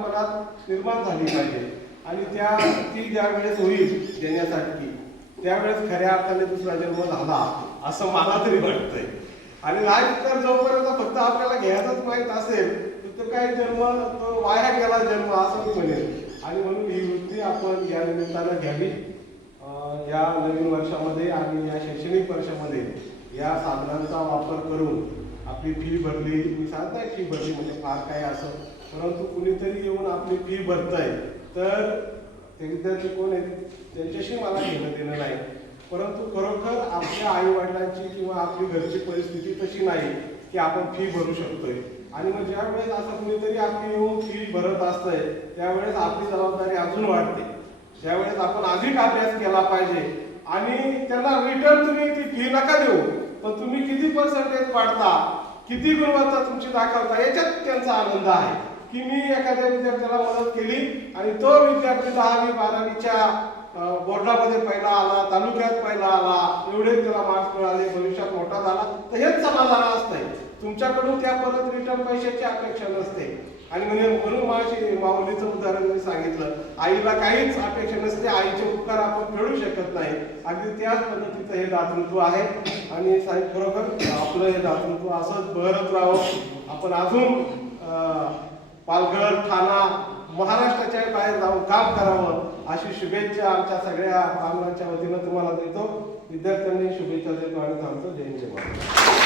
मनात निर्माण झाली पाहिजे आणि ती ज्या वेळेस होईल देण्यासाठी त्यावेळेस खऱ्या अर्थाने दुसरा जन्म झाला असं मला तरी वाटतंय. आणि नाही तर जोपर्यंत फक्त आपल्याला घ्यायचंच माहीत असेल तर काही जन्म तो वाया गेला जन्म असं मी म्हणेन. आणि म्हणून ही वृत्ती आपण या निमित्तानं घ्यावी. या नवीन वर्षामध्ये आणि या शैक्षणिक वर्षामध्ये या साधनांचा वापर करून आपली फी भरली, मी सांगत नाही फी भरली म्हणजे फार काय असं, परंतु कुणीतरी येऊन आपली फी भरतंय तर ते विद्यार्थी कोण आहेत त्यांच्याशी मला घेणं देणं नाही. परंतु खरोखर आपल्या आईवडिलांची किंवा आपली घरची परिस्थिती तशी नाही की आपण फी भरू शकतोय. आणि मग ज्या वेळेस असं कुणीतरी आपली येऊन फी भरत असतंय त्यावेळेस आपली जबाबदारी अजून वाढते. त्यावेळेस आपण अधिक अभ्यास केला पाहिजे आणि त्याला रिटर्न तुम्ही ती फी नका देऊ, पण तुम्ही किती पर्सेंटेज वाढता, किती गुणवत्ता तुमची दाखवता याच्यात त्यांचा आनंद आहे की मी एखाद्या विद्यार्थ्याला मदत केली आणि तो विद्यार्थी 10वी 12वीच्या बोर्डामध्ये पहिला आला, तालुक्यात पहिला आला, एवढे त्याला मार्क्स मिळाले, भविष्यात मोठा झाला, तर हेच समाधान असतंय. तुमच्याकडून त्या परत रिटर्न पैशाची अपेक्षा नसते. आणि म्हणून माझी माऊलीचं उदाहरण मी सांगितलं, आईला काहीच अपेक्षा नसते, आईचे उपकार आपण फेडू शकत नाही. अगदी त्याच पद्धतीचं हे दातृत्व आहे. आणि साहेब खरोखर आपलं हे दातृत्व असंच बहरत राहावं. आपण अजून पालघर, ठाणा, महाराष्ट्राच्या बाहेर जाऊन काम करावं अशी शुभेच्छा आमच्या सगळ्या बांधवांच्या वतीनं तुम्हाला देतो. विद्यार्थ्यांनी शुभेच्छा देतो आणि थांबतो. जय हिंद.